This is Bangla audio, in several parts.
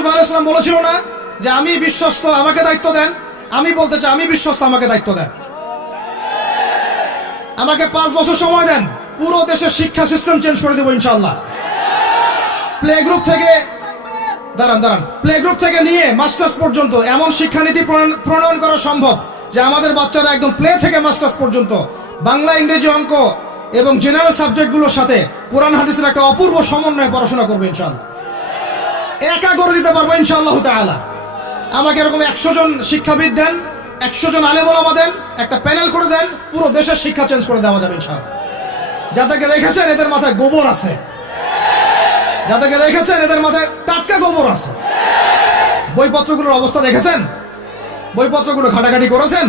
ইউসুফ আলাইহিস সালাম বলেছিল না যে আমি বিশ্বস্ত, আমাকে দায়িত্ব দেন? আমি বলতে চাই আমি বিশ্বস্ত, আমাকে দায়িত্ব দেন। আমাকে 5 বছর সময় দেন, পুরো দেশের শিক্ষা সিস্টেম চেঞ্জ করে দেবো ইনশাআল্লাহ। প্লে গ্রুপ থেকে প্লে গ্রুপ থেকে নিয়ে মাস্টার্স পর্যন্ত এমন শিক্ষানীতি প্রণয়ন করা সম্ভব যে আমাদের বাচ্চারা একদম প্লে থেকে মাস্টার্স পর্যন্ত বাংলা, ইংরেজি, অঙ্ক এবং জেনারেল সাবজেক্টগুলোর সাথে কোরআন হাদিসের একটা অপূর্ব সমন্বয়ে পড়াশোনা করবে ইনশাআল্লাহ। একা করে দিতে পারবো ইনশাআল্লাহ তাআলা। আমাকে এরকম 100 জন শিক্ষাবিদ দেন, 100 জন আলেম ওলামা দেন, একটা প্যানেল করে দেন, পুরো দেশের শিক্ষা চেঞ্জ করে দেওয়া যাবে ইনশাআল্লাহ। যাদেরকে রেখেছেন এদের মাথায় গোবর আছে, যাদেরকে রেখেছেন এদের মাথায় টাটকা গোবর আছে। বইপত্রগুলোর অবস্থা দেখেছেন? বইপত্রগুলো ঘাটাঘাটি করেছেন?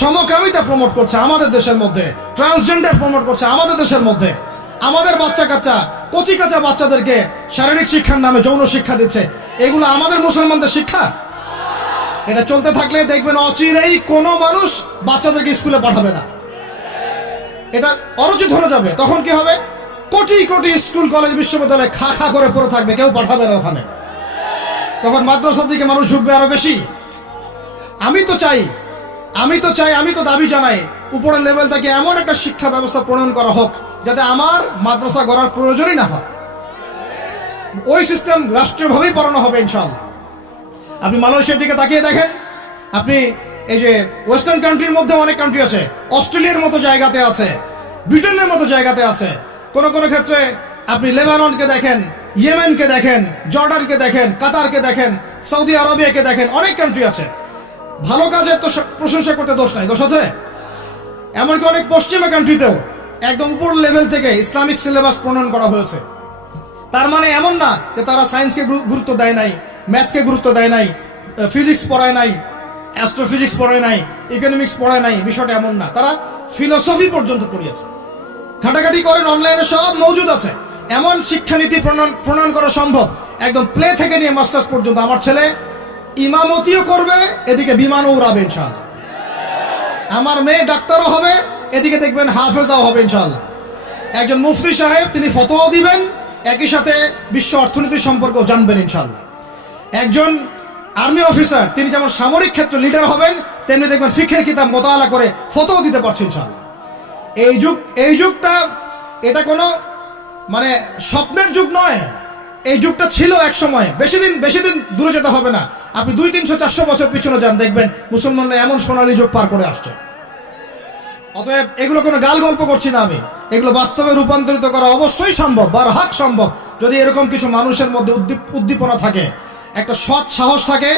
সমকামিতা প্রমোট করছে আমাদের দেশের মধ্যে, ট্রান্সজেন্ডার প্রমোট করছে আমাদের দেশের মধ্যে, আমাদের বাচ্চা কাচ্চা কচি কাঁচা বাচ্চাদেরকে শারীরিক শিক্ষার নামে যৌন শিক্ষা দিচ্ছে। এগুলো আমাদের মুসলমানদের শিক্ষা? এটা চলতে থাকলে দেখবেন অচিরেই কোনো মানুষ বাচ্চাদেরকে স্কুলে পাঠাবে না, এটা অরুচি ধরে যাবে। তখন কি হবে? কোটি কোটি স্কুল, কলেজ, বিশ্ববিদ্যালয় খা খা করে পড়ে থাকবে, কেউ পাঠাবে না ওখানে। তখন মাদ্রাসার দিকে মানুষ ঝুঁকবে আরো বেশি। আমি তো দাবি জানাই উপরের লেভেল থেকে এমন একটা শিক্ষা ব্যবস্থা প্রণয়ন করা হোক যাতে আমার মাদ্রাসা গড়ার প্রয়োজনই না হয়। ওই সিস্টেম রাষ্ট্রীয়ভাবেই পড়ানো হবে ইনশাআল্লাহ। আপনি মালয়েশিয়ার দিকে তাকিয়ে দেখেন, আপনি এই যে ওয়েস্টার্ন কান্ট্রির মধ্যে অনেক কান্ট্রি আছে, অস্ট্রেলিয়ার মতো জায়গাতে আছে, ব্রিটেনের মতো জায়গাতে আছে, কোন কোন ক্ষেত্রে আপনি লেবাননকে দেখেন, ইয়েমেনকে দেখেন, জর্ডানকে দেখেন, কাতারকে দেখেন, সৌদি আরবিয়াকে দেখেন, অনেক কান্ট্রি আছে। ভালো কাজের তো প্রশংসা করতে দোষ নাই, দোষ আছে? এমনকি অনেক পশ্চিমা কান্ট্রিতেও একদম উপর লেভেল থেকে ইসলামিক সিলেবাস প্রণয়ন করা হয়েছে। তার মানে এমন না যে তারা সায়েন্সকে গুরুত্ব দেয় নাই, ম্যাথকে গুরুত্ব দেয় নাই, ফিজিক্স পড়ায় নাই, অ্যাস্ট্রোফিজিক্স পড়ায় নাই, ইকোনমিক্স পড়ায় নাই, বিষয়টা এমন না। তারা ফিলোসফি পর্যন্ত পড়িয়েছে। ঘাটাঘাটি করেন, অনলাইনে সব মজুদ আছে। এমন শিক্ষানীতি প্রণয়ন করা সম্ভব, একদম প্লে থেকে নিয়ে মাস্টার্স পর্যন্ত। আমার ছেলে ইমামতিও করবে, এদিকে বিমানও উড়াবে ইনশাআল্লাহ। আমার মেয়ে ডাক্তারও হবে, এদিকে দেখবেন হাফেজাও হবে ইনশাআল্লাহ। একজন মুফতি সাহেব, তিনি ফতোয়া দিবেন, একই সাথে বিশ্ব অর্থনীতির সম্পর্ক জানবেন ইনশাআল্লাহ। একজন আর্মি অফিসার, তিনি যেমন সামরিক ক্ষেত্রে লিডার হবেন, তেমনি দেখবেন ফিকহের কিতাব মোতালা করে ফতোয়া দিতে পারছেন ইনশাআল্লাহ। এই যুগটা এটা কোনো মানে স্বপ্নের যুগ নয়, এই যুগটা ছিল এক সময়। বেশি দিন দূরে যেতে হবে না, আপনি 200, 300, 400 বছর পিছনে যান, দেখবেন মুসলমানরা এমন সোনালী যুগ পার করে আসছে। অতএব এগুলো কোনো গাল গল্প করছি না আমি, এগুলো বাস্তবে রূপান্তরিত করা অবশ্যই সম্ভব, বারহাক সম্ভব, যদি এরকম কিছু মানুষের মধ্যে উদ্দীপনা থাকে, একটা সৎ সাহস থাকে,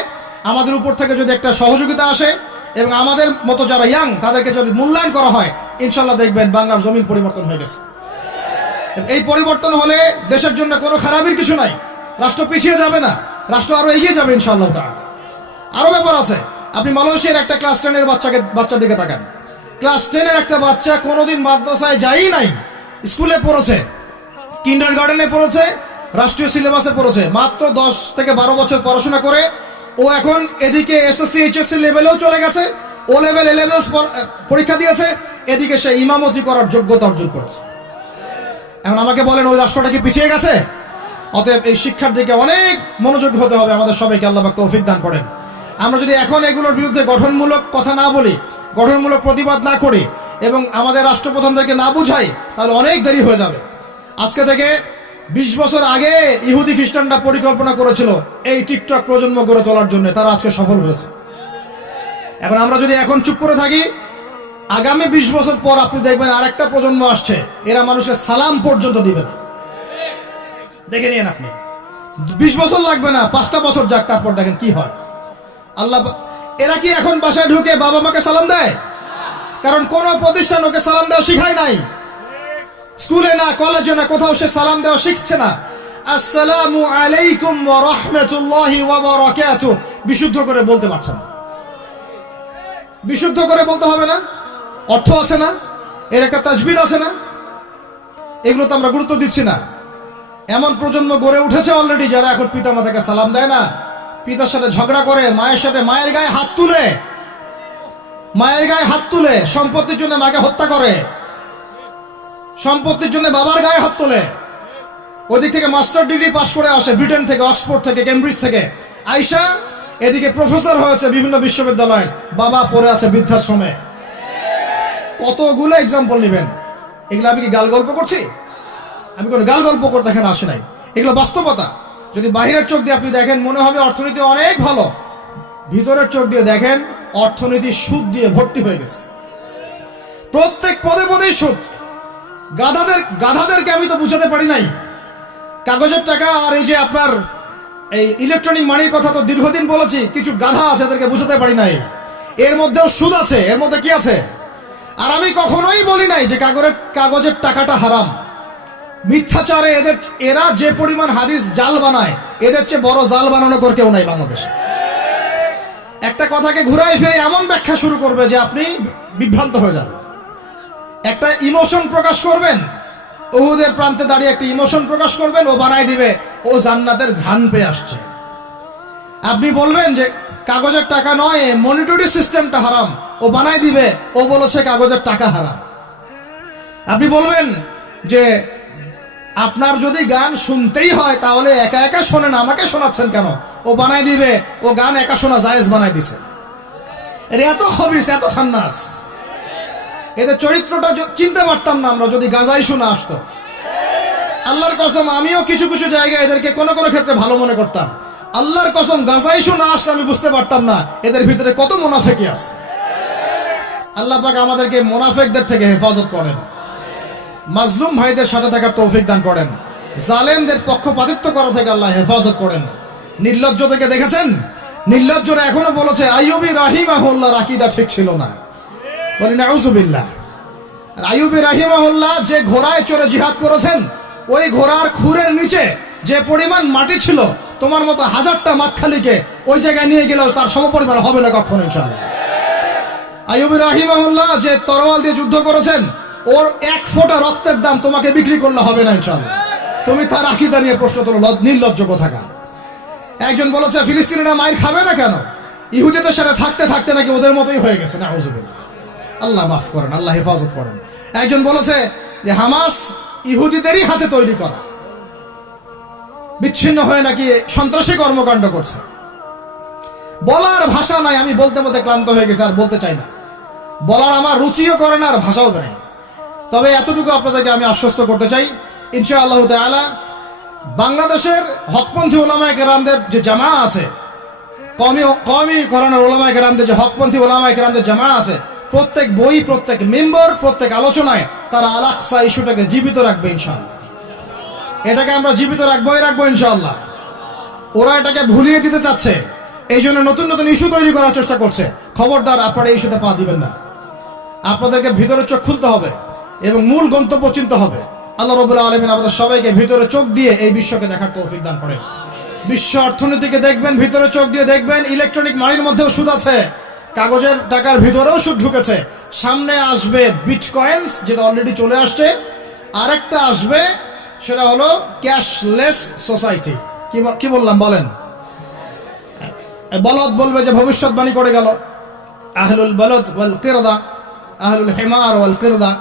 আমাদের উপর থেকে যদি একটা সহযোগিতা আসে এবং আমাদের মতো যারা ইয়াং তাদেরকে যদি মূল্যায়ন করা হয়, ইনশাল্লাহ দেখবেন বাংলার জমিন পরিবর্তন হয়ে গেছে। এই পরিবর্তন হলে দেশের জন্য কোনো খারাপের কিছু নাই, রাষ্ট্র পিছিয়ে যাবে না, রাষ্ট্র আরো এগিয়ে যাবে ইনশাআল্লাহ তাআলা। আরো ব্যাপার আছে, আপনি মালয়েশিয়ার একটা ক্লাস 10-এর বাচ্চার দিকে তাকান। ক্লাস 10-এর একটা বাচ্চা কোনোদিন মাদ্রাসায় যায়ই নাই, স্কুলে পড়েছে, কিন্ডারগার্টেনে পড়েছে, রাষ্ট্রীয় সিলেবাসে পড়েছে, মাত্র 10 থেকে 12 বছর পড়াশোনা করে ও এখন এদিকে এসএসসি এইচএসসি লেভেলেও চলে গেছে, ও লেভেল এ লেভেল পরীক্ষা দিয়েছে, এদিকে সে ইমামতি করার যোগ্যতা অর্জন করেছে। এখন আমাকে বলেন ওই রাষ্ট্রটা কি পিছিয়ে গেছে? অতএব এই শিক্ষার দিকে অনেক মনোযোগী হতে হবে আমাদের সবাইকে, আল্লাহ পাক তৌফিক দান করেন। আমরা যদি এখন এগুলোর বিরুদ্ধে গঠনমূলক কথা না বলি, গঠনমূলক প্রতিবাদ না করি এবং আমাদের রাষ্ট্রপ্রধানদেরকে না বুঝাই, তাহলে অনেক দেরি হয়ে যাবে। আজকে থেকে 20 বছর আগে ইহুদি খ্রিস্টানরা পরিকল্পনা করেছিল এই টিকটক প্রজন্ম গড়ে তোলার জন্য, তারা আজকে সফল হয়েছে। এখন আমরা যদি এখন চুপ করে থাকি, আগামী 20 বছর পর আপনি দেখবেন আরেকটা প্রজন্ম আসছে, এরা মানুষের সালাম পর্যন্ত দিবে না। দেখে নিন আপনি, 20 বছর লাগবে না, 5টা বছর যাক, তারপর দেখেন কি হয়। আল্লাহ, এরা কি এখন বাসায় ঢুকে বাবা মাকে সালাম দেয়? কারণ কোন প্রতিষ্ঠান ওকে সালাম দেওয়া শিখায় নাই, স্কুলে না, কলেজে না, কোথাও সে সালাম দেওয়া শিখছে না। আসসালামু আলাইকুম ওয়া রাহমাতুল্লাহি ওয়া বারাকাতুহু বিশুদ্ধ করে বলতে পারছে না। বিশুদ্ধ করে বলতে হবে না? অর্থ আছে না, এর একটা তাজবির আছে না? এগুলো তো আমরা গুরুত্ব দিচ্ছি না। এমন প্রজন্ম গড়ে উঠেছে অলরেডি যারা এখন পিতা মাতাকে সালাম দেয় না, পিতার সাথে ঝগড়া করে, মায়ের সাথে মায়ের গায়ে হাত তুলে, সম্পত্তির জন্য মাকে হত্যা করে, সম্পত্তির জন্য বাবার গায়ে হাত তোলে। ওদিক থেকে মাস্টার ডিগ্রি পাশ করে আসে ব্রিটেন থেকে, অক্সফোর্ড থেকে, কেমব্রিজ থেকে আইসা এদিকে প্রফেসর হয়েছে বিভিন্ন বিশ্ববিদ্যালয়ে, বাবা পড়ে আছে বৃদ্ধাশ্রমে। কতগুলো এক্সাম্পল নেবেন? এগুলো আমি কি গাল গল্প করছি? আমি কোনো গাল গল্প করতে এখানে আসি নাই, এগুলো বাস্তবতা। যদি বাহিরের চোখ দিয়ে আপনি দেখেন মনে হবে অর্থনীতি অনেক ভালো, ভিতরের চোখ দিয়ে দেখেন অর্থনীতি সুদ দিয়ে ভর্তি হয়ে গেছে। প্রত্যেক পদে পদেই সুদ। গাধাদেরকে আমি তো বুঝাতে পারি নাই। কাগজের টাকা আর এই যে আপনার এই ইলেকট্রনিক মানির কথা তো দীর্ঘদিন বলেছি, কিছু গাধা আছে এদেরকে বুঝাতে পারি নাই। এর মধ্যেও সুদ আছে, এর মধ্যে কি আছে? আর আমি কখনোই বলি নাই যে কাগজের টাকাটা হারাম। মিথ্যাচারে এরা যে পরিমাণ হাদিস জাল বানায়, এদের চেয়ে বড় জাল বানানো করে কেউ নাই বাংলাদেশে। একটা কথাকে ঘুরাই ফিরে এমন ব্যাখ্যা শুরু করবে যে আপনি বিভ্রান্ত হয়ে যাবেন। একটা ইমোশন প্রকাশ করবেন, উহুদের প্রান্তে দাঁড়িয়ে একটা ইমোশন প্রকাশ করবেন, ও বানাই দিবে ও জান্নাতের ঘ্রাণ পেয়ে আসছে। আপনি বলবেন যে কাগজের টাকা নয়, মনিটরি সিস্টেমটা হারাম, ও বানাই দিবে ও বলেছে কাগজের টাকা হারাম। আপনি বলবেন যে আপনার যদি গান শুনতেই হয় তাহলে একা একা শোনেন, আমাকে শোনাচ্ছেন কেন, ও বানাই দিবে ও গান একা শোনা জায়েজ বানাই দিছে। এত খবিস, এত খান্নাস। এদের চরিত্রটা চিনতে পারতাম না আমরা যদি গাজাই শোনা আসতো। আল্লাহর কসম আমিও কিছু কিছু জায়গায় এদেরকে কোনো কোনো ক্ষেত্রে ভালো মনে করতাম। আল্লাহর কসম গাজাই শোনা আসলে আমি বুঝতে পারতাম না এদের ভিতরে কত মুনাফেকি আছে। আল্লাহ পাক আমাদেরকে মুনাফেকদের থেকে হেফাজত করেন, মাজলুম ভাইদের সাথে থাকার তৌফিক দান করেন, জালেমদের পক্ষপাতিত্ব করা থেকে আল্লাহ হেফাজত করেন। নির্লজ্জদেরকে দেখেছেন? নির্লজ্জরা এখনো বলেছে আইয়ুবী রাহিমাহুল্লাহর আকীদা ঠিক ছিল না। বলি নাউযুবিল্লাহ। আর আইয়ুবী রাহিমাহুল্লাহ যে ঘোড়ায় চড়ে জিহাদ করেছেন, ওই ঘোড়ার খুরের নিচে যে পরিমাণ মাটি ছিল, তোমার মতো হাজারটা মাতখালিকে ওই জায়গায় নিয়ে গেলেও তার সমপরিমাণ হবে না কখনো ইনশাআল্লাহ। আইয়ুবী রাহিমাহুল্লাহ যে তরোয়াল দিয়ে যুদ্ধ করেছেন, ওর এক ফোঁটা রক্তের দাম তোমাকে বিক্রি করলে হবে না ইনশাআল্লাহ। তুমি তার আকীদা নিয়ে প্রশ্ন তোলো, নির্লজ্জ কোথাকার। একজন বলেছে ফিলিস্তিনিরা মাইর খাবে না কেন? ইহুদিদের সাথে থাকতে থাকতে নাকি ওদের মতোই হয়ে গেছে। নাউযুবিল্লাহ। আল্লাহ মাফ করেন, আল্লাহ হেফাজত করেন। একজন বলেছে যে হামাস ইহুদিদেরই হাতে তৈরি করা, বিচ্ছিন্ন হয়ে নাকি সন্ত্রাসী কর্মকাণ্ড করছে। বলার ভাষা নাই, আমি বলতে বলতে ক্লান্ত হয়ে গেছি, আর বলতে চাই না। বলার আমার রুচিও করে না, আর ভাষাও নেই। তবে এতটুকু আপনাদেরকে আমি আশ্বস্ত করতে চাই, ইনশাআল্লাহ তাআলা বাংলাদেশের হকপন্থী ওলামায়ে কেরামদের যে জামা আছে, কওমি কোরআনের ওলামায়ে কেরামদের যে হকপন্থী ওলামায়ে কেরামদের জামা আছে, প্রত্যেক বই, প্রত্যেক মেম্বার, প্রত্যেক আলোচনায় তারা আল আকসা ইস্যুটাকে জীবিত রাখবে ইনশাআল্লাহ। এটাকে আমরা জীবিত রাখবো ইনশাআল্লাহ। ওরা এটাকে ভুলিয়ে দিতে চাচ্ছে, এই জন্য নতুন নতুন ইস্যু তৈরি করার চেষ্টা করছে। খবরদার, আপনারা এই ইস্যুতে পা দিবেন না। আপনাদেরকে ভিতরে চোখ খুলতে হবে এবং মূল গন্তব্য চিনতে হবে। আল্লাহ রাব্বুল আলামিন আমাদের সবাইকে ভিতরে চোখ দিয়ে এই বিশ্বকে দেখার তৌফিক দান করেন। বিশ্ব অর্থনীতিকে দেখবেন, ভিতরে চোখ দিয়ে দেখবেন। ইলেকট্রনিক মানির মধ্যেও সুদ আছে, কাগজের টাকার ভিতরেও সুদ ঢুকেছে। সামনে আসবে বিটকয়েন্স, যেটা অলরেডি চলে আসছে। আরেকটা আসবে, সেটা হলো ক্যাশলেস সোসাইটি। কি বললাম বলেন? বলদ বলবে যে ভবিষ্যৎবাণী করে গেল, আহলুল বলদ ওয়াল কিরদা, আহলুল হিমার ওয়াল কিরদা।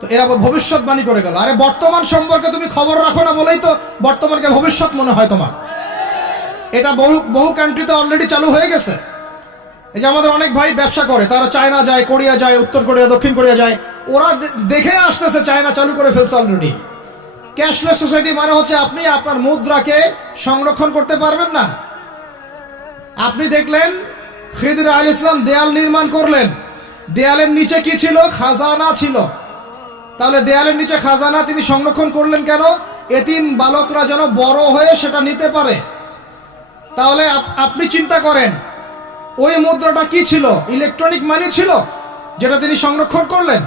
তো এরা ভবিষ্যৎবাণী করে গেল। আরে বর্তমান সম্পর্কে তুমি খবর রাখো না বলেই তো বর্তমানকে ভবিষ্যৎ মনে হয় তোমার। এটা বহু কান্ট্রিতে অলরেডি চালু হয়ে গেছে। এই যে আমাদের অনেক ভাই ব্যবসা করে, তারা চায়না যায়, কোরিয়া যায়, উত্তর কোরিয়া, দক্ষিণ কোরিয়া যায়। ওরা দেখে আসতেছে চায়না চালু করে ফেলছে অলরেডি। ক্যাশলেস সোসাইটি মানে হচ্ছে আপনি আপনার মুদ্রাকে সংরক্ষণ করতে পারবেন না। আপনি দেখলেন খিদির আলাইহিস সালাম দেয়াল নির্মাণ করলেন, দেয়ালের নিচে কি ছিল? খাজানা ছিল। তাহলে দেয়ালের নিচে খাজানা তিনি সংরক্ষণ করলেন কেন? এতিম বালকরা যেন বড় হয়ে সেটা নিতে পারে। তাহলে আপনি চিন্তা করেন, ওই মুদ্রাটা কি ছিল? ইলেকট্রনিক মানি ছিল, যেটা তিনি সংরক্ষণ করলেন।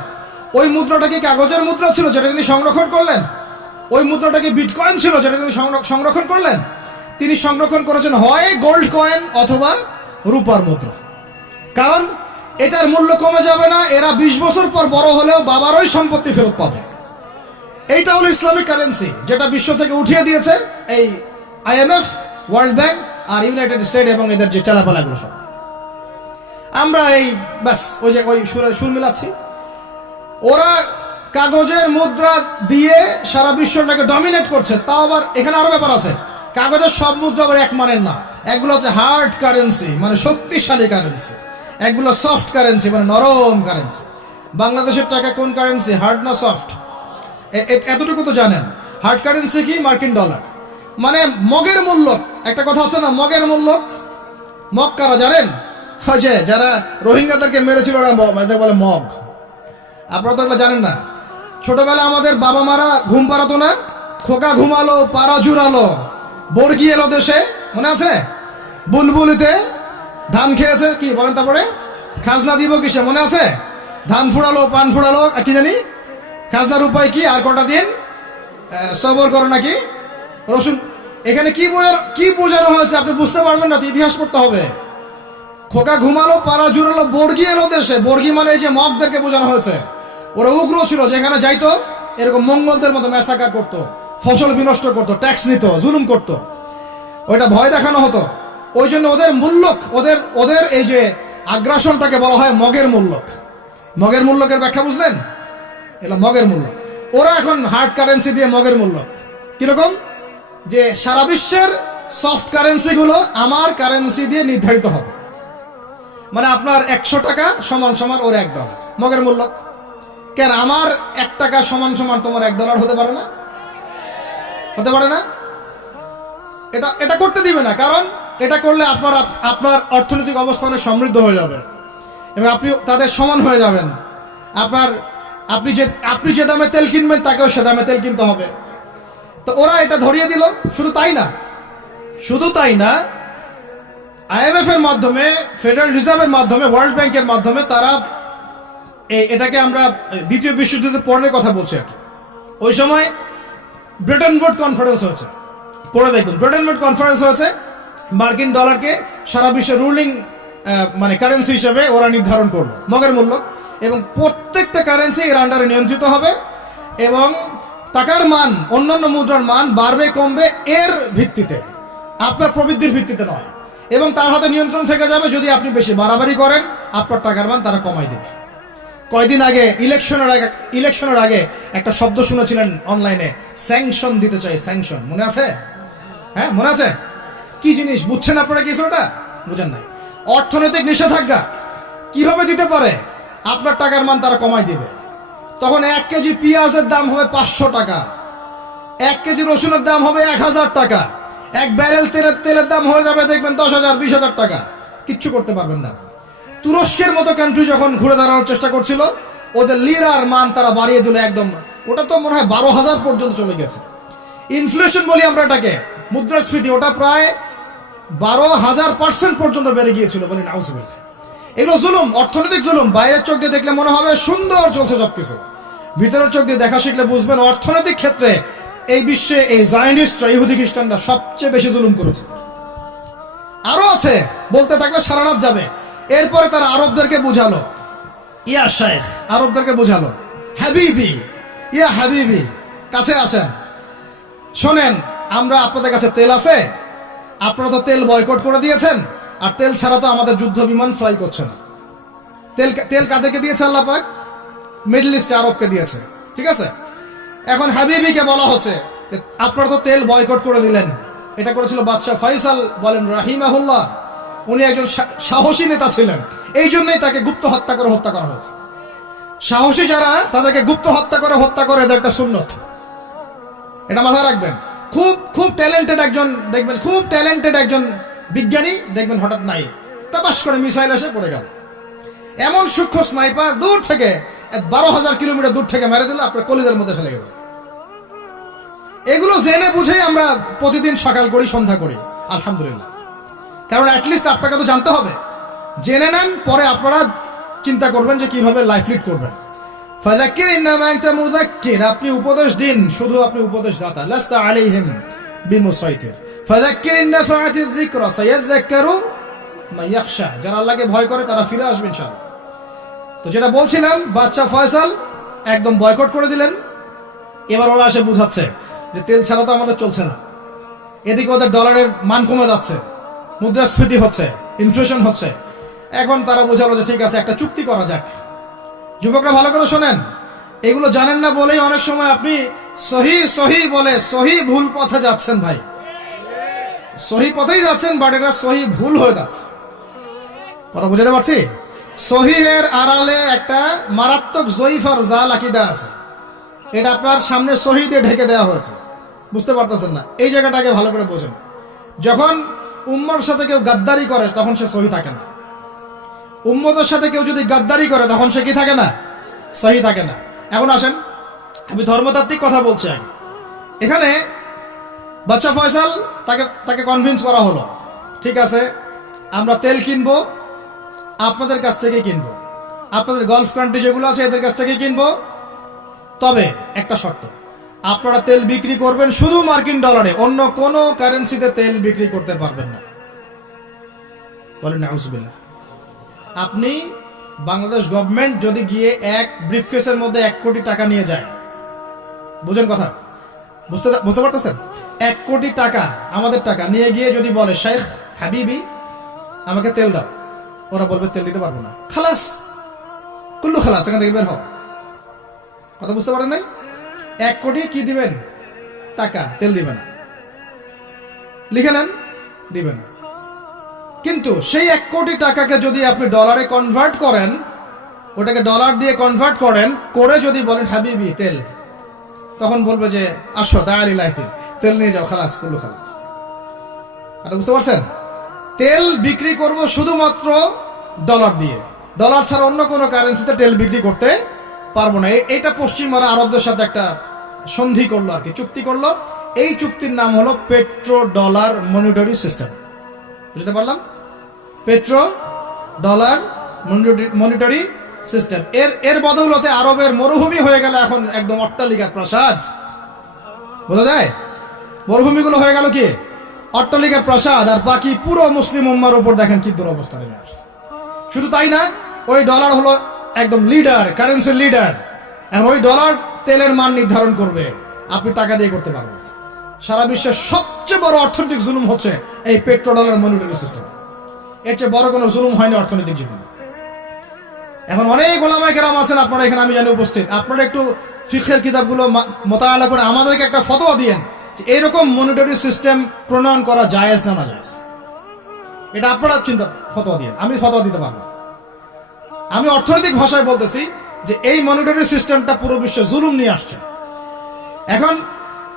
ওই মুদ্রাটা কি কাগজের মুদ্রা ছিল, যেটা তিনি সংরক্ষণ করলেন? ওই মুদ্রাটা কি বিটকয়েন ছিল, যেটা তিনি সংরক্ষণ করলেন? তিনি সংরক্ষণ করেছেন হয় গোল্ড কয়েন অথবা রূপার মুদ্রা। কারণ এটার মূল্য কমে যাবে না। এরা 20 বছর পর বড় হলেও বাবারই সম্পত্তি ফেরত পাবে। এইটা হলো ইসলামিক কারেন্সি, যেটা বিশ্ব থেকে উঠিয়ে দিয়েছে এই IMF, ওয়ার্ল্ড ব্যাংক আর ইউনাইটেড স্টেট এবং এদের যে চালাপালাগুলো সব। আমরা এই ব্যাস ওই সুর মিলাচ্ছি। ওরা কাগজের মুদ্রা দিয়ে সারা বিশ্বটাকে ডমিনেট করছে। তাও আবার এখানে আরো ব্যাপার আছে, কাগজের সব মুদ্রা আবার এক মানের না। একগুলো হচ্ছে হার্ড কারেন্সি, মানে শক্তিশালী কারেন্সি, একগুলো সফট কারেন্সি, মানে নরম কারেন্সি। বাংলাদেশের টাকা কোন কারেন্সি, হার্ড না সফট? এতটুকু তো জানেন। হার্ড কারেন্সি কি? মার্কিন ডলার, মানে মগের মূল্য। একটা কথা আছে না, মগের মূল্য। মগ কারা জানেন? হচ্ছে যারা রোহিঙ্গাদেরকে মেরেছিল ওরা বলে মগ। আপনারা তো এগুলো জানেন না। ছোটবেলা আমাদের বাবা মারা ঘুম পাড়াতো না, খোকা ঘুমালো পাড়া জুড়ালো বর্গি এলো দেশে, মনে আছে? বুলবুলিতে ধান খেয়েছে, কি বলেন তারপরে খাজনা দিব কিসে, মনে আছে? ধান ফুড়ালো পান ফুড়ালো, কি জানি খাজনার উপায় কি, আর কটা দিন সবর করো নাকি রসুন। এখানে কি বোঝানো হয়েছে আপনি বুঝতে পারবেন না, ইতিহাস পড়তে হবে। খোকা ঘুমালো পাড়া জুড়ালো বর্গি এলো দেশে। বর্গি মানে এই যে মগদেরকে বোঝানো হয়েছে। ওরা উগ্র ছিল, যেখানে যাইতো এরকম মঙ্গলদের মতো ম্যাসাকার করতো, ফসল বিনষ্ট করতো, ট্যাক্স নিত, জুলুম করতো, ওইটা ভয় দেখানো হতো। ওই জন্য ওদের মূল্যক, ওদের এই যে আগ্রাসনটাকে বলা হয় মগের মূল্যক। মগের মূল্যকের ব্যাখ্যা বুঝলেন? এটা মগের মূল্য। ওরা এখন হার্ড কারেন্সি দিয়ে মগের মূল্য কিরকম, যে সারা বিশ্বের সফট কারেন্সিগুলো আমার কারেন্সি দিয়ে নির্ধারিত হবে। মানে আপনার 100 টাকা সমান সমান ওর $1, মগের মূল্য। কেন আমার 1 টাকা সমান সমান তোমার $1 হতে পারে না? হতে পারে না। এটা করতে দিবে না, কারণ এটা করলে আপনার অর্থনৈতিক অবস্থা অনেক সমৃদ্ধ হয়ে যাবে এবং আপনি তাদের সমান হয়ে যাবেন। আপনি যে দামে তেল কিনবেন তাকেও সে দামে তেল কিনতে হবে। তো ওরা এটা ধরিয়ে দিল। শুধু তাই না, IMF এর মাধ্যমে, ফেডারেল রিজার্ভের মাধ্যমে, ওয়ার্ল্ড ব্যাংকের মাধ্যমে তারা এটাকে আমরা দ্বিতীয় বিশ্বযুদ্ধের পরের কথা বলছি। ওই সময় ব্রেটন উড কনফারেন্স হয়েছে, পড়ে দেখবেন। ব্রেটন উড কনফারেন্স হয়েছে, মার্কিন ডলারকে সারা বিশ্বের রুলিং মানে কারেন্সি হিসেবে ওরা নির্ধারণ করলো, মগের মূল্য। এবং প্রত্যেকটা কারেন্সি এর আন্ডারে নিয়ন্ত্রিত হবে এবং টাকার মান, অন্যান্য মুদ্রার মান বাড়বে কমবে এর ভিত্তিতে, আপনার প্রবৃদ্ধির ভিত্তিতে নয়। এবং তার হাতে নিয়ন্ত্রণ থেকে যাবে। যদি আপনি বেশি বাড়াবাড়ি করেন আপনার টাকার মান তারা কমাই দেবে। কয়দিন আগে ইলেকশনের আগে একটা শব্দ শুনেছিলেন অনলাইনে, স্যাংশন দিতে চাই, স্যাংশন, মনে আছে? হ্যাঁ মনে আছে? কি জিনিস বুঝছেন আপনারা? কিছু ওটা বুঝেন নাই। অর্থনৈতিক নিষেধাজ্ঞা কিভাবে দিতে পারে? আপনার টাকার মান তারা কমাই দিবে। তখন 1 কেজি পেঁয়াজের দাম হবে 500 টাকা, 1 কেজি রসুনের দাম হবে 1000 টাকা, 1 ব্যারেল তেলের দাম হয়ে যাবে দেখবেন 10,000 20,000 টাকা। কিচ্ছু করতে পারবেন না। তুরস্কের মতো কান্ট্রি যখন ঘুরে দাঁড়ানোর চেষ্টা করছিল, ওদের লিরার মান তারা বাড়িয়ে দিল একদম, ওটা তো মনে হয় 12,000 পর্যন্ত চলে গেছে। ইনফ্লেশন বলি আমরা এটাকে, মুদ্রাস্ফীতি, ওটা প্রায় 12,000% পর্যন্ত বেড়ে গিয়েছিল, বলি নাউজুবিল্লাহ। এগুলো জুলুম, অর্থনৈতিক জুলুম। বাইরের চোখ দিয়ে দেখলে মনে হবে সুন্দর চলছে সবকিছু, ভিতরের চোখ দিয়ে দেখা শিখলে বুঝবেন অর্থনৈতিক ক্ষেত্রে এই বিশ্বে এই জায়নিস্টরা, ইহুদি খ্রিস্টানরা সবচেয়ে বেশি জুলুম করেছে। আরো আছে, বলতে থাকলে সারা রাত যাবে। এরপরে তারা আরবদেরকে বুঝালো, ইয়া শাইখ, আরবদেরকে বুঝালো, হাবিবি, ইয়া হাবিবি, কাছে আসেন, শোনেন, আমরা আপনাদের কাছে তেল আছে, আপনারা তো তেল বয়কট করে দিয়েছেন, আর তেল ছাড়া তো আমাদের যুদ্ধ বিমান ফ্লাই করছে না। তেল কাদেরকে দিয়েছে আল্লাহ পাক? মিডল ইস্টে আরবকে দিয়েছে, ঠিক আছে? এখন হাবিবিকে বলা হচ্ছে আপনারা তো তেল বয়কট করে দিলেন। এটা করেছিল বাদশাহ ফয়সাল, বলেন রাহিমাহুল্লাহ। উনি একজন সাহসী নেতা ছিলেন, এই জন্যই তাকে গুপ্ত হত্যা করা হয়েছে। সাহসী যারা তাদেরকে গুপ্ত হত্যা করে এদের একটা সুন্নত, এটা মাথায় রাখবেন। খুব ট্যালেন্টেড একজন দেখবেন, খুব ট্যালেন্টেড একজন বিজ্ঞানী দেখবেন, হঠাৎ নাই, তাবাস করে মিসাইল এসে পড়ে গেল। এমন সূক্ষ্ম স্নাইপার দূর থেকে 12,000 কিলোমিটার দূর থেকে মেরে দিল, আপনার কলিজার মধ্যে ফেলে গেল। এগুলো জেনে বুঝেই আমরা প্রতিদিন সকাল করি, সন্ধ্যা করি, আলহামদুলিল্লাহ। কারণ অ্যাটলিস্ট আপনাকে তো জানতে হবে। জেনে নেন, পরে আপনারা চিন্তা করবেন যে কিভাবে লাইফ লিড করবেন। ফাযাক্কির ইন্নামা আনতা মুযাক্কির, আপনি উপদেশ দিন, শুধু আপনি উপদেশ দাতা। লাস্তা আলাইহিম বিমুসাইতির। ফাযাক্কির ইন নাফাআতিয যিকরা সায়াযাক্কারু মান ইয়াখশা, যারা আল্লাহকে ভয় করে তারা ফিরে আসবে ইনশাআল্লাহ। তো যেটা বলছিলাম, বাদশা ফয়সাল একদম বয়কট করে দিলেন। এবার ওরা এসে বুঝাচ্ছে যে তেল ছাড়া তো আমাদের চলছে না। এদিকে ওদের ডলারের মান কমে যাচ্ছে, মুদ্রাস্ফীতি হচ্ছে, ইনফ্লেশন হচ্ছে। এখন তারা বোঝালো যে ঠিক আছে, একটা চুক্তি করা যাক। যুবকরা ভালো করে শোনেন, এগুলো জানেন না বলেই অনেক সময় আপনি সহি সহি বলে সহি ভুল পথে যাচ্ছেন ভাই। সহি পথেই যাচ্ছেন, বাট এটা সহি ভুল হয়ে যাচ্ছে। কথা বুঝতে পারছি? সহিহের আড়ালে একটা মারাত্মক জয়ীফার জাল আকীদা আছে, এটা আপনার সামনে সহি দিয়ে ঢেকে দেওয়া হয়েছে, বুঝতে পারতেছেন না। এই জায়গাটাকে ভালো করে বোঝেন। যখন উম্মার সাথে কেউ গাদ্দারি করে তখন সে সহি থাকে না। উম্মতের সাথে কেউ যদি গাদ্দারি করে তখন সে কি থাকে না? সহি থাকে না। এখন আসেন, আমি ধর্মতাত্ত্বিক কথা বলছি আগে। এখানে বাচ্চা ফয়সাল তাকে কনভিন্স করা হলো, ঠিক আছে আমরা তেল কিনবো, আপনাদের কাছ থেকে কিনবো, আপনাদের গলফ কান্ট্রি যেগুলো আছে এদের কাছ থেকে কিনবো, তবে একটা শর্ত, আপনারা তেল বিক্রি করবেন শুধু মার্কিন ডলারে, অন্য কোনো কারেন্সিতে তেল বিক্রি করতে পারবেন না। বলেন নাউজুবিল্লাহ। আপনি বাংলাদেশ গভর্নমেন্ট যদি গিয়ে এক ব্রিফকেসের মধ্যে 1 কোটি টাকা নিয়ে যায়, বুঝেন কথা, বুঝতে পারতেছেন? 1 কোটি টাকা আমাদের টাকা নিয়ে গিয়ে যদি বলে শেখ হাবিবি আমাকে তেল দাও, ওরা বলবে তেল দিতে পারবো না, খালাস, কুল্লু খালাস, এখান থেকে বের হও। কথা বুঝতে পারেন নাই? 1 কোটি কি দিবেন? টাকা, তেল দিবে না, লিখে নেন, দিবে না। কিন্তু সেই 1 কোটি টাকাকে যদি আপনি ডলারে কনভার্ট করেন, ওটাকে ডলার দিয়ে কনভার্ট করেন, করে যদি বলেন হাবিবি তেল, তখন বলবে যে আসো দাঁড়িয়ে তেল নিয়ে যাও, খালাস, কুল্লু খালাস। এটা বুঝতে পারছেন? তেল বিক্রি করব শুধুমাত্র ডলার দিয়ে, ডলার ছাড়া অন্য কোনো কারেন্সিতে তেল বিক্রি করতে পারবো না। এটা পশ্চিমারা আরবদের সাথে একটা সন্ধি করলো আর কি, চুক্তি করলো। এই চুক্তির নাম হলো পেট্রো ডলার মনিটরি সিস্টেম। বুঝতে পারলাম? Petro dollar monetary system. এর বদৌলতে আরবের মরুভূমি হয়ে গেল এখন একদম অট্টালিকার প্রাসাদ। বোঝা যায়? মরুভূমিগুলো হয়ে গেল কি অট্টালিকার প্রাসাদ, আর বাকি পুরো মুসলিম উম্মার উপর দেখেন কি দুরবস্থা নেমে আসে। শুধু তাই না, ওই ডলার হলো একদম লিডার, কারেন্সির লিডার। এখন ওই ডলার তেলের মান নির্ধারণ করবে, আপনি টাকা দিয়ে করতে পারবেন। সারা বিশ্বের সবচেয়ে বড় অর্থনৈতিক জুলুম হচ্ছে এই পেট্রো ডলার মনিটরি সিস্টেম। এর চেয়ে বড় কোনো জুলুম হয়নি অর্থনৈতিক জীবনে। এখন অনেক ওলামায়ে কেরাম আছেন আপনারা এখানে, আমি জানি উপস্থিত, আপনারা একটু ফিকহের কিতাবগুলো মোতালা করে আমাদেরকে একটা ফতোয়া দিয়েন যে এইরকম মনিটরি সিস্টেম প্রণয়ন করা জায়েজ না না জায়েজ। এটা আপনারা চিন্তা ফতোয়া দিয়েন, আমি ফতোয়া দিতে পারবো। আমি অর্থনৈতিক ভাষায় বলতেছি যে এই মনিটরি সিস্টেমটা পুরো বিশ্বে জুলুম নিয়ে আসছে। এখন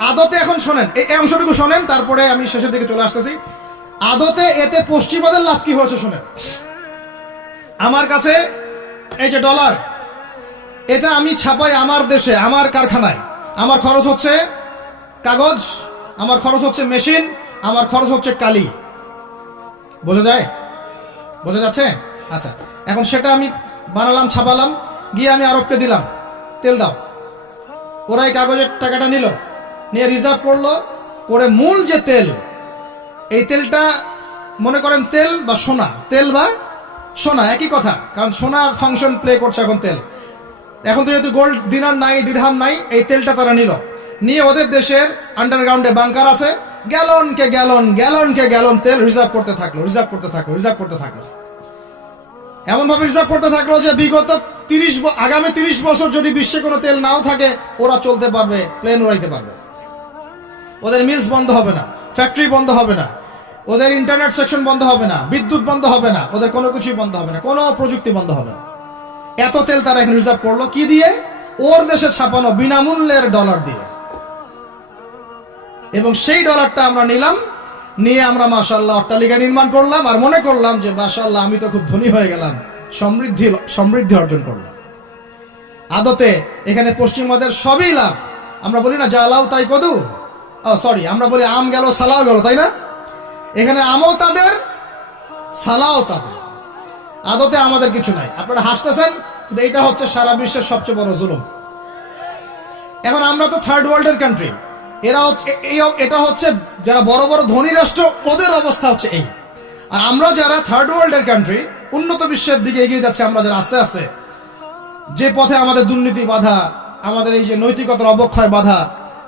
আদতে, এখন শোনেন এই অংশটুকু শোনেন, তারপরে আমি শেষের দিকে চলে আসতেছি। আদতে এতে পশ্চিমাদের লাভ কি হয়েছে শোনেন। আমার কাছে এই যে ডলার, এটা আমি ছাপাই আমার দেশে, আমার কারখানায়। আমার খরচ হচ্ছে কাগজ, আমার খরচ হচ্ছে মেশিন, আমার খরচ হচ্ছে কালি। বোঝা যায়? বোঝা যাচ্ছে? আচ্ছা, এখন সেটা আমি বানালাম, ছাপালাম, গিয়ে আমি আরবকে দিলাম, তেল দাও। ওরা এই কাগজের টাকাটা নিল, নিয়ে রিজার্ভ করলো, করে মূল যে তেল, এই তেলটা মনে করেন তেল বা সোনা, তেল বা সোনা একই কথা, কারণ সোনার ফাংশন প্লে করছে এখন তেল। এখন তো যেহেতু গোল্ড দিনার নাই, দিরহাম নাই, এই তেলটা তারা নিল, নিয়ে ওদের দেশের আন্ডারগ্রাউন্ডে বাংকার আছে, গ্যালনকে গ্যালন তেল রিজার্ভ করতে থাকলো। এমনভাবে রিজার্ভ করতে থাকলো যে বিগত আগামী 30 বছর যদি বিশ্বে কোনো তেল নাও থাকে, ওরা চলতে পারবে, প্লেন উড়াইতে পারবে। ওদের মিলস বন্ধ হবে না, ফ্যাক্টরি বন্ধ হবে না, ওদের ইন্টারনেট সেকশন বন্ধ হবে না, বিদ্যুৎ বন্ধ হবে না, ওদের কোনো কিছুই বন্ধ হবে না, কোনো প্রযুক্তি বন্ধ হবে না। এত তেল তারা এখন রিজার্ভ করলো কি দিয়ে? ওর দেশে ছাপানো বিনামূল্যের ডলার দিয়ে। এবং সেই ডলারটা আমরা নিলাম, নিয়ে আমরা মাশাআল্লাহ অট্টালিকা নির্মাণ করলাম, আর মনে করলাম যে মাশাআল্লাহ আমি তো খুব ধনী হয়ে গেলাম, সমৃদ্ধি অর্জন করলাম। আদতে এখানে পশ্চিমাদের সবই লাভ। আমরা বলি না জালাও তাই কদু, সরি, আমরা বলি আম গেল সালাও গেল, তাই না? এখানে আমও তাদের, সালাও তাদের। আদতে আমাদের কিছু নাই। আপনারা হাসতেছেন, কিন্তু এটা হচ্ছে সারা বিশ্বের সবচেয়ে বড় জুলুম। এখন আমরা তো থার্ড ওয়ার্ল্ডের কান্ট্রি, এটা হচ্ছে যারা বড় বড় ধনী রাষ্ট্র, ওদের অবস্থা হচ্ছে এই। আর আমরা যারা থার্ড ওয়ার্ল্ডের কান্ট্রি, উন্নত বিশ্বের দিকে এগিয়ে যাচ্ছে, আমরা যারা আস্তে আস্তে, যে পথে আমাদের দুর্নীতি বাধা, আমাদের এই যে নৈতিকতার অবক্ষয় বাধা,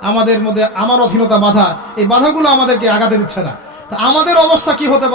আমাদের মধ্যে আমার অধীনতা বাধা, এই বাধাগুলো আমাদেরকে আগাতে দিচ্ছে না। তা আমাদের অবস্থা কি হতে পারে?